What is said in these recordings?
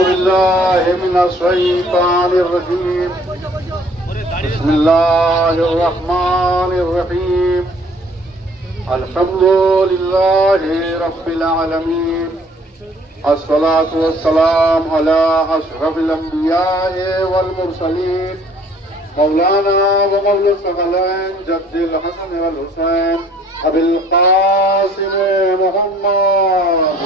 بالله من الشيطان الرجيم بسم الله الرحمن الرحيم الحمد لله رب العالمين الصلاة والسلام على أشرف الأنبياء والمرسلين مولانا ومولى الثقلين جد الحسن والحسين أبي القاسم محمد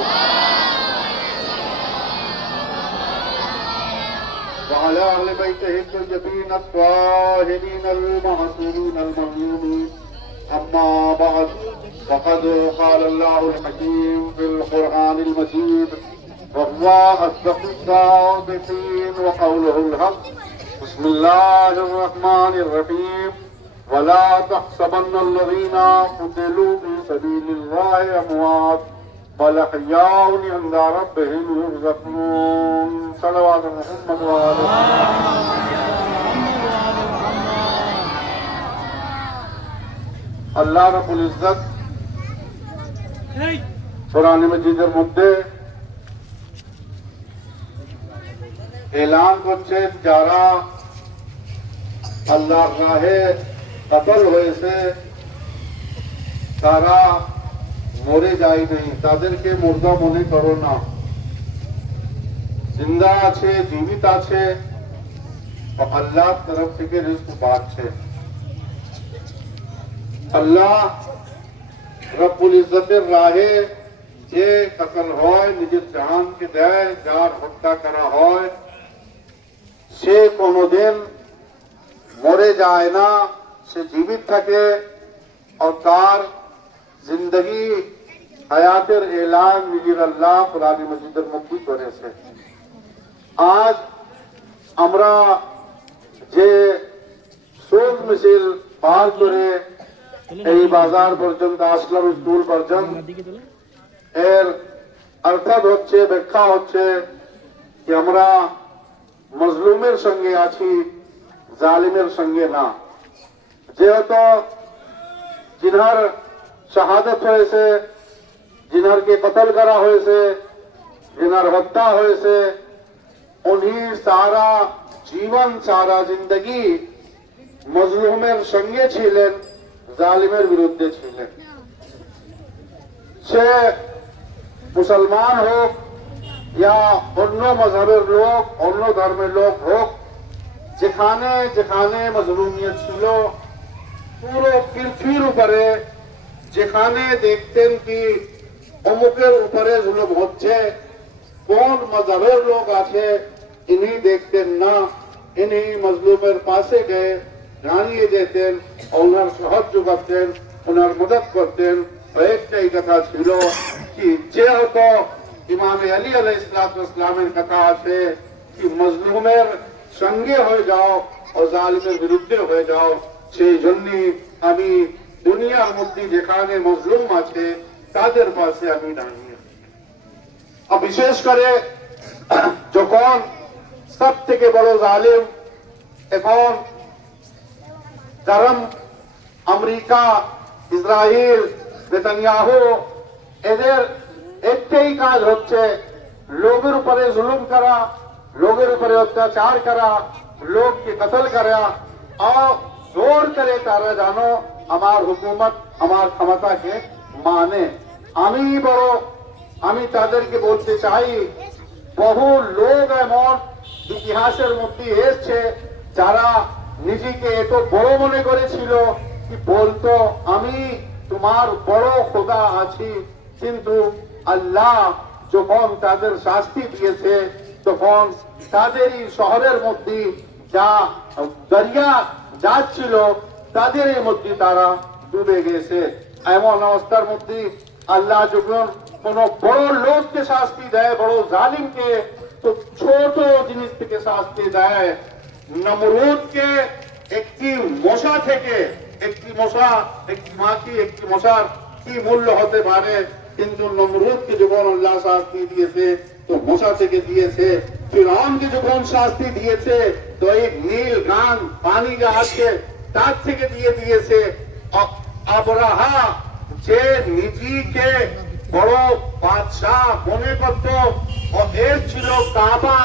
وعلى أهل بيته الطيبين الطاهرين المعصومين المظلومين أما بعد فقد قال الله الحكيم في القرآن المجيد وهو أصدق الصادقين وقوله الحق بسم الله الرحمن الرحيم ولا تحسبن الذين قتلوا في سبيل الله أموات بل أحياء عند ربهم يرزقون صلوات محمد وآله আল্লাহ রাব্বুল ইজ্জত কোরআন মাজিদের মধ্যে এলান করছে যারা আল্লাহর রাহে কতল হয়েছে তারা মরে যায় নাই, তাদেরকে মুর্দা মনে করো না, জিন্দা আছে, জীবিত আছে, আল্লাহর তরফ থেকে রিজক পাচ্ছে। আল্লাহ রব্বুল ইজ্জতের রাহে যে কতল হয়, নিজের জানকে দেয়, যার হত্যা করা হয়, সে কোনোদিন মরে যায় না, সে জীবিত থাকে और তার জিন্দগি হায়াতের এলান নিজের আল্লাহ কোরআন মাজিদের মধ্যে করেছে। আজ আমরা যে শোক মিছিল পার করে এই বাজার পর্যন্ত আসলাম, স্কুল পর্যন্ত, এর অর্থাৎ হচ্ছে, ব্যাখ্যা হচ্ছে যে আমরা মজলুমের সঙ্গে আছি, জালিমের সঙ্গে না। যেহেতু जिन्हार शहादत হয়েছে, जिन्हारকে কতল করা হয়েছে, जिन्हार হত্যা হয়েছে, উনি সারা জীবন, সারা জিন্দগি মজলুমের সঙ্গে ছিলেন, জালিমের বিরুদ্ধে ছিলেন। সে মুসলমান হোক या অন্য মযহবের লোক, অন্য ধর্মের লোক হোক, যেখানে যেখানে মজলুমিয়ত ছিল, পুরো পৃথিবীর উপরে যেখানে দেখতেন কি অমুকের উপরে জুলুম হচ্ছে, কোন মযহবের লোক আছে, ইনি দেখতেন না, ইনি মজলুমের পাশে গিয়ে দাঁড়িয়ে যেতেন, ওনার সাহায্য করতেন, ওনার মদত করতেন। একটাই কথা ছিল কি, যেহেতু ইমাম আলী আলাইহিসসালামের কথা আছে কি মজলুমের সঙ্গে হয়ে যাও ও জালিমের বিরুদ্ধে হয়ে যাও, সেই জন্যই আমি দুনিয়ার মধ্যে যেখানে মজলুম আছে তাদের পাশে আমি দাঁড়িয়ে। বিশেষ করে যখন সব থেকে বড় জালিম এখন ট্রাম্প, আমেরিকা, ইসরায়েল, নেতানিয়াহু, এদের একটাই কাজ হচ্ছে লোকের উপরে জুলুম করা, লোকের উপরে অত্যাচার করা, লোককে কতল করা, আর জোর করে তারা জানো আমার হুকুমত, আমার ক্ষমতাকে মানে। আমি বড়, আমি তাদেরকে বলতে চাই, বহু লোক এমন ইতিহাসের মধ্যে এসছে যারা নিজেকে এত বড় মনে করেছিল কি বলতো আমি তোমার বড় খোদা আছি, কিন্তু আল্লাহ যখন তাদের শাস্তি দিয়েছে তখন তাদেরই শহরের মধ্যে যা দরিয়া যাচ্ছিল তাদের মধ্যে তারা ডুবে গেছে। এমন অবস্থার মধ্যে আল্লাহ যখন কোন বড় লোককে শাস্তি দেয়, বড় জালিমকে, তো ছোট জিনিস থেকে শাস্তি দেয়। নমরুদকে একটি মশা থেকে, একটি মশা, একটি মাছি, একটি মশার কি মূল্য হতে পারে, কিন্তু নমরুদকে যখন আল্লাহ শাস্তি দিয়েছে তো মশা থেকে দিয়েছে। ফিরআউনকে যখন শাস্তি দিয়েছে তো এক নীল গান পানি যা আছে তার থেকে দিয়ে দিয়েছে। আবরাহা যে নিজেকে বড় বাদশাহ মনে করত, এর ছিল কাবা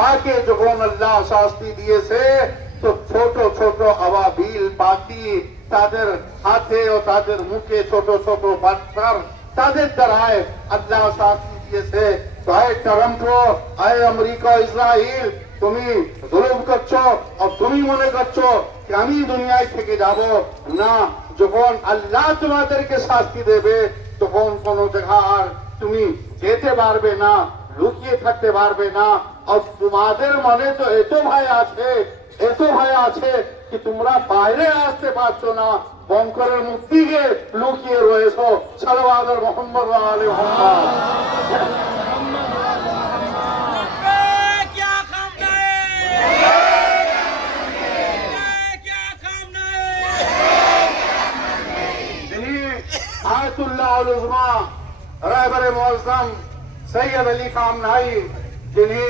তাকে যখন আল্লাহ শাস্তি দিয়েছে তো ছোট ছোট আবাবিল পাখি তাদের হাতে ও তাদের মুখে ছোট ছোট পাথর তাদের দ্বারায় আল্লাহ শাস্তি দিয়েছে। তো আয় ট্রাম্প, আয় আমেরিকা, ইসরায়েল, তুমি জুলুম করছো আর তুমি মনে করছো যে আমি দুনিয়ায় থেকে যাব না। যখন আল্লাহ তোমাদেরকে শাস্তি দেবে তখন কোন জায়গা আর তুমি যেতে পারবে না, লুকিয়ে থাকতে পারবে না। আর তোমাদের মনে তো এত ভয় আছে কি তোমরা বাইরে আসতে পারছো না, বঙ্করের মুক্তিকে লুকিয়ে রয়েছো। সালাওয়াত মুহাম্মদ ওয়া আলি মুহাম্মদ। আয়াতুল্লাহ আল উজমা রাহবারে মুআজ্জম সৈয়দ আলী খামনাই, যিনি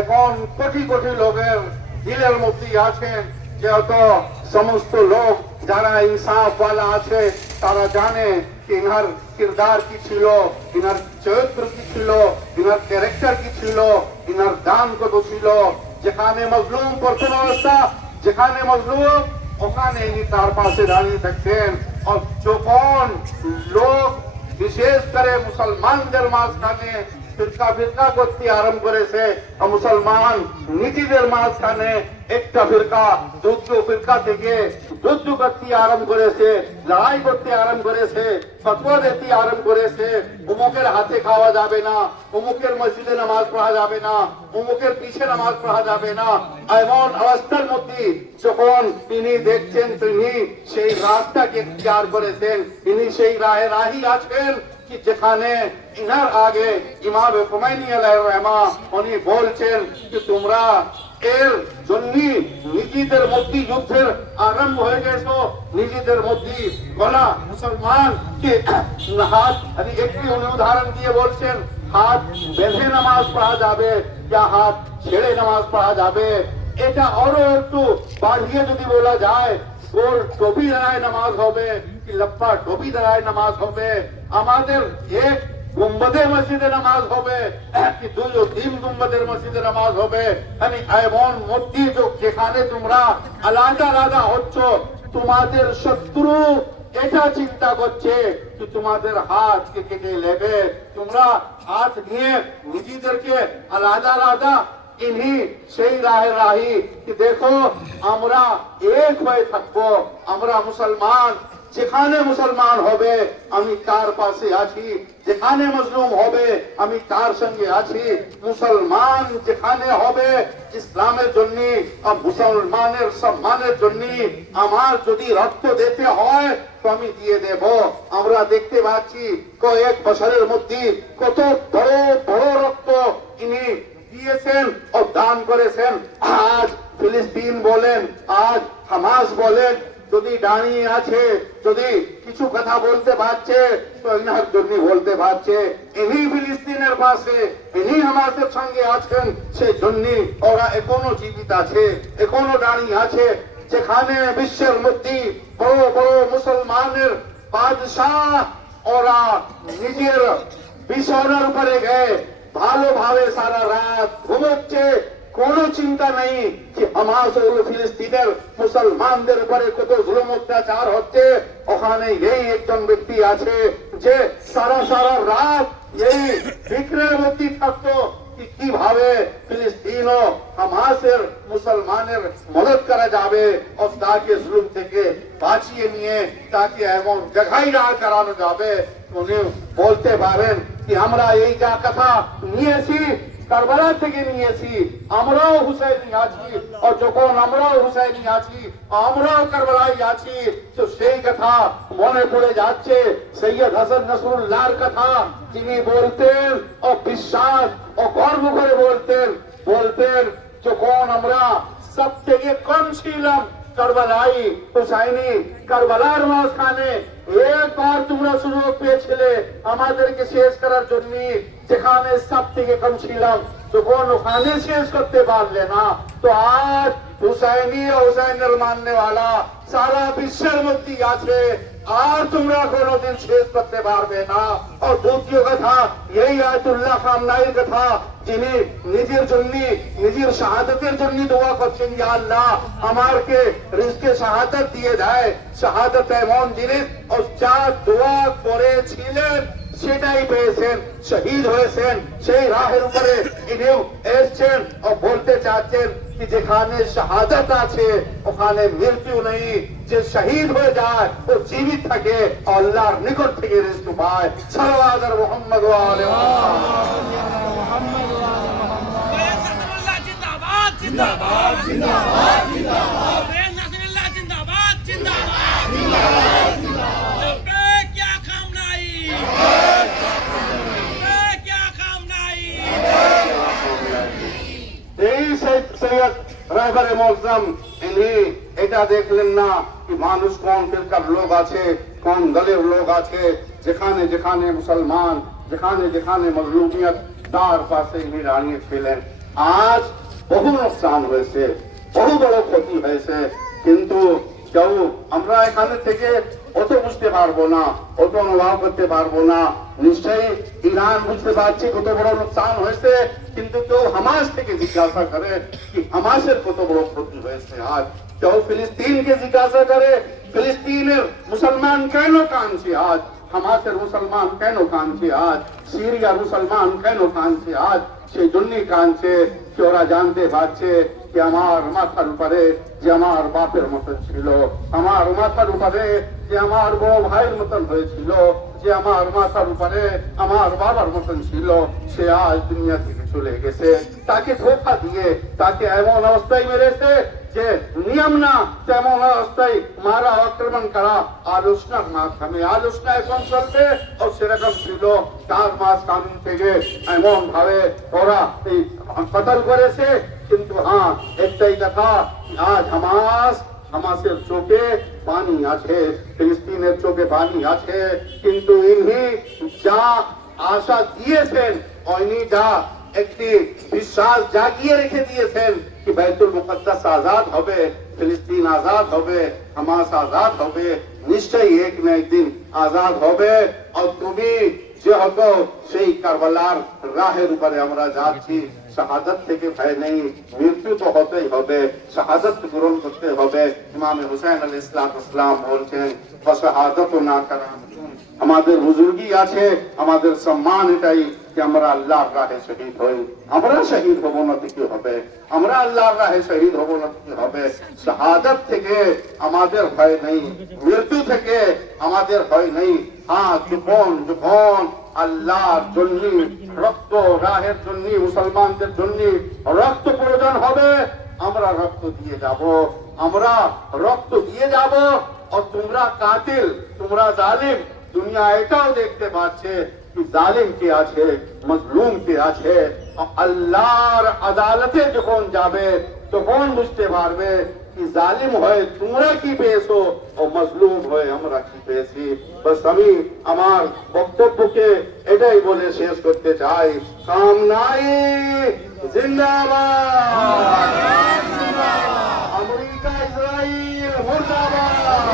এখন কোটি কোটি লোকের দিলের মধ্যে আছেন, যেহেতু সমস্ত লোক যারা ইনসাফ ওয়ালা আছে তারা জানে कि इनर किरदार की छिलो, इनर चरित्र की छिलो, इनर कैरेक्टर की छिलो, इनर दान को तो छिलो। যেখানে মজলুম প্রথম অবস্থা, যেখানে মজলুম ওখানে ইনি তার পাশে দাঁড়িয়ে থাকতেন। আর যখন লোক বিশেষ করে মুসলমানদের মাঝখানে ফিরকা ফিরকা করতে আরম্ভ করেছে, মুসলমান নিজেদের মাঝখানে একটা ফিরকা দুটো ফিরকা থেকে যুদ্ধ করতে আরম্ভ করেছে, লড়াই করতে আরম্ভ করেছে, ফতোয়া দিতে আরম্ভ করেছে। অমুকের হাতে খাওয়া যাবে না, অমুকের মসজিদে নামাজ পড়া যাবে না, অমুকের পিছে নামাজ পড়া যাবে না। এমন অবস্থার মধ্যে যখন তিনি দেখছেন তিনি সেই রাস্তাকে ইখতিয়ার করেছেন, তিনি সেই রাহি আছেন कि যেখানে ইনার আগে ইমাম খুমাইনি আলাইহির রহমা উনি বলছেন कि তোমরা এর জন্য নিজেদের মধ্যে যুদ্ধের আরম্ভ হয়ে গেছো, নিজেদের মধ্যে গলা মুসলমান কে হাত, আমি একটি উদাহরণ দিয়ে বলছেন, হাত বেঁধে নামাজ পড়া যাবে या হাত ছেড়ে নামাজ পড়া যাবে। এটা আরো একটু বাড়িয়ে যদি বলা যায়, গোল টবি দাঁড়ায় নামাজ হবে কি লপ্পা টবি দাঁড়ায় নামাজ হবে, আমাদের এক গুম্বদের মসজিদে নামাজ হবে কি দুই ও তিন গুম্বদের মসজিদে নামাজ হবে। আমি এমন মধ্যে যেখানে তোমরা আলাদা আলাদা হচ্ছ, তোমাদের শত্রু এটা চিন্তা করছে কি তোমাদের হাত কে কেটে নেবে। তোমরা হাত নিয়ে নিজেদেরকে আলাদা আলাদা ইনি সেই রাহি কি দেখো আমরা এক হয়ে থাকবো, আমরা মুসলমান, যেখানে মুসলমান হবে আমি তার পাশে আছি, যেখানে মজলুম হবে আমি তার সঙ্গে আছি। মুসলমান যেখানে হবে ইসলামের জন্য আর মুসলমানের সম্মানের জন্য আমার যদি রক্ত দিতে হয় তো আমি দিয়ে দেব। আমরা দেখতে পাচ্ছি কয়েক বছরের মধ্যে কত বড় বড় রক্ত ইনি দিয়েছেন ও দান করেছেন। আজ ফিলিস্তিন বলেন, আজ হামাস বলেন, যদি দাঁড়িয়ে আছে, যদি কিছু কথা বলতে পারছে তো ইনার জন্য বলতে পারছে। ইনি ফিলিস্তিনের পাশে, ইনি হামাসের সঙ্গে আছেন, সেই জন্য ওরা এখনো জীবিত আছে, এখনো দাঁড়িয়ে আছে। যেখানে বিশ্বের মধ্যে বড় বড় মুসলমানের বাদশাহ ওরা নিজের বিছানার উপরে গিয়ে ভালোভাবে সারা রাত ঘুমোচ্ছে, কোনো চিন্তা নেই যে হামাস ও ফিলিস্তিনের মুসলমানদের উপরে কত জুলুম অত্যাচার হচ্ছে। ওখানে এই একজন ব্যক্তি আছে যে সারা সারা রাত এই ফিক্রের মধ্যে থাকতো कि কিভাবে ফিলিস্তিন ও হামাসের মুসলমানের মদত করা যাবে और তাকে জুলুম থেকে বাঁচিয়ে নিয়ে তাকে এমন জায়গায় দাঁড় করানো যাবে। উনি বলতে পারেন कि আমরা এই যা কথা নিয়েছি কারবালা থেকে নিয়েছি, আমরাও হুসাইনি আছি, আর যখন আমরাও হুসাইনি আছি আমরাও কারবালায় আছি, তো সেই কথা মনে পড়ে যাচ্ছে সৈয়দ হাসান নাসরুল্লাহর কথা, যিনি বলতেন ও বিশ্বাস ও গর্ব করে বলতেন যখন আমরা সব থেকে কম ছিলাম কারবালাই হুসাইনি কারবালার মাঝখানে একবার তোমরা সুযোগ পেয়েছিলে আমাদেরকে শেষ করার জন্য, যেখানে সব থেকে কম ছিলাম যখন ওখানে শেষ করতে পারলে না, তো আজ হুসাইনি ও হুসাইনের মাননে वाला সারা বিশ্বের মধ্যে আছে। আর তোমরা কোনোদিন শেষ করতে পারবে না। আর দ্বিতীয় কথা, এই আয়াতুল্লাহ খামনাইর কথা, যিনি নিজের জন্য, নিজের শাহাদাতের জন্য দোয়া করছেন, ইয়া আল্লাহ আমারকে রিজকে শাহাদাত দিয়ে দেয়। শাহাদাত এমন জিনিস, ও যা দোয়া করেছিলেন সেটাই পেয়েছেন, শহীদ হয়েছেন। সেই রাহের উপরে ইনিও এসছেন ও বলতে চাচ্ছেন कि যেখানে শাহাদাত আছে ওখানে মৃত্যু নেই। যে শহীদ হয়ে যায় ও জীবিত থাকে, আল্লাহর নিকট থেকে রিজক পায়। সাল্লাল্লাহু আলা মুহাম্মদ ওয়া আলি মুহাম্মদ। জিন্দাবাদ জিন্দাবাদ জিন্দাবাদ জিন্দাবাদ নাসরুল্লাহ জিন্দাবাদ জিন্দাবাদ জিন্দাবাদ জিন্দাবাদ क्या काम नहीं क्या काम नहीं। এই সৈয়দ রাহবারে মুআজ্জম ইনি এটা দেখলেন না কি মানুষ কোন ফিরকার লোক আছে, কোন দলের লোক আছে। যেখানে যেখানে মুসলমান, যেখানে যেখানে মজলুমিয়ত, তার পাশে ইনি দাঁড়িয়েছিলেন। আজ বহু নোকসান হয়েছে, বহু বড় ক্ষতি হয়েছে, কিন্তু কেউ আমরা এখানে থেকে অত বুঝতে পারবো না, অত অনুভব করতে পারবো না। নিশ্চয়ই ইরান বুঝতে পারছি কত বড় নোকসান হয়েছে, কিন্তু কেউ হামাস থেকে জিজ্ঞাসা করে কি হামাসের কত বড় ক্ষতি হয়েছে। আজ কেউ ফিলিস্তিনকে জিজ্ঞাসা করে ফিলিস্তিনের মুসলমান কেন কাঁদছে আজ, হামাসের মুসলমান কেন কাঁদছে আজ, সিরিয়ার মুসলমান কেন কাঁদছে আজ। সেই জন্যই কাঁদছে কি ওরা জানতে পারছে যে আমার মাথার উপরে যে আমার বাপের মতন ছিল, আমার মাথার উপরে যে আমার বড় ভাইয়ের মতন হয়েছিল, যে আমার মাথার উপরে আমার বাবার মতন ছিল, সে আজ দুনিয়া থেকে চলে গেছে। তাকে ধোঁকা দিয়ে তাকে এমন অবস্থায় মেরেছে যে নিয়ম না তেমন অবস্থায় মারা, আক্রমণ করা আলোচনার মাধ্যমে। আলোচনা এখন চলবে ও সেরকম ছিল। 4 মাস কানুন থেকে এমন ভাবে ওরা এই কতল করেছে। কিন্তু হ্যাঁ একটাই কথা, আজ হামাসের চোখে পানি আছে, ফিলিস্তিনের চোখে পানি আছে, কিন্তু ইনি যা আশা দিয়েছেন ইনি যা একটি বিশ্বাস জাগিয়ে রেখে দিয়েছেন কি বাইতুল মুকদ্দাস আজাদ হবে, ফিলিস্তিন আজাদ হবে, হামাস আজাদ হবে, নিশ্চয়ই এক না একদিন আজাদ হবে। আর তুমি যেহেতু সেই কারবালার রাহের উপরে আমরা যাচ্ছি, শাহাদাত থেকে ভয় নেই, মৃত্যু তো হতেই হবে, শাহাদাত গ্রহণ করতে হবে। ইমাম হুসাইন আলাইহিস সালাম বলছেন শাহাদাত না করা আমাদের বুজুর্গি আছে, আমাদের সম্মান এটাই যে আমরা আল্লাহর রাহে শহীদ হই। আমরা শহীদ হব না তো কি হবে, আমরা আল্লাহর রাহে শহীদ হব না তো কি হবে। শাহাদাত থেকে আমাদের ভয় নেই, মৃত্যু থেকে আমাদের ভয় নেই। হ্যাঁ যখন যখন আল্লাহর জন্য রক্ত, রাহের জন্য, মুসলমানদের জন্য রক্ত প্রয়োজন হবে, আমরা রক্ত দিয়ে যাব, আমরা রক্ত দিয়ে যাব। আর তোমরা কাতিল, তোমরা জালিম, দুনিয়া এটাও দেখতে পাচ্ছে কি জালিম কে আছে, মজলুম কে আছে। আল্লাহর আদালতে যখন যাবে তখন বুঝতে পারবে কি জালিম হয়ে তোমরা কি পেয়েছো ও মজলুম হয়ে আমরা কি পেয়েছি। বাস আমি আমার বক্তব্যকে এটাই বলে শেষ করতে চাই। কামনাই জিন্দাবাদ, আমেরিকা ইসরাইল মুর্দাবাদ,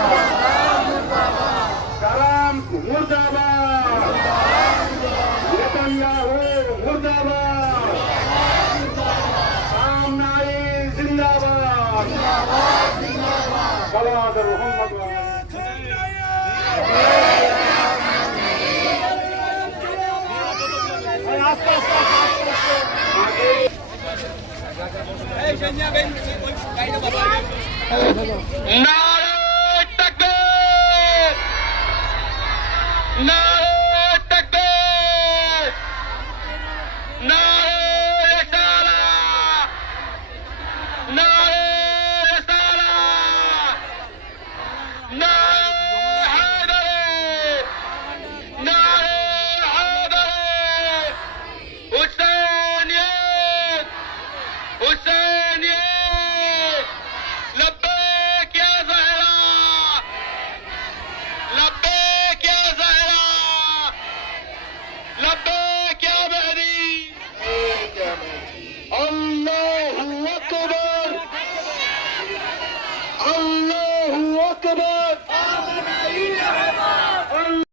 কালাম মুর্দাবাদ, নেতানিয়াহু মুর্দাবাদ, কামনাই জিন্দাবাদ, সালাওয়াত মুহাম্মদ ওয়া নারে তাকবীর, নারে তাকবীর, নারে রিসালাত, নারে রিসালাত, নারে হায়দারি, নারে হায়দারি, হুসেনিয়ত, হুসেনিয়ত, لبيك يا زهراء، لبيك يا زهراء، لبيك يا مهدي. الله أكبر، الله أكبر.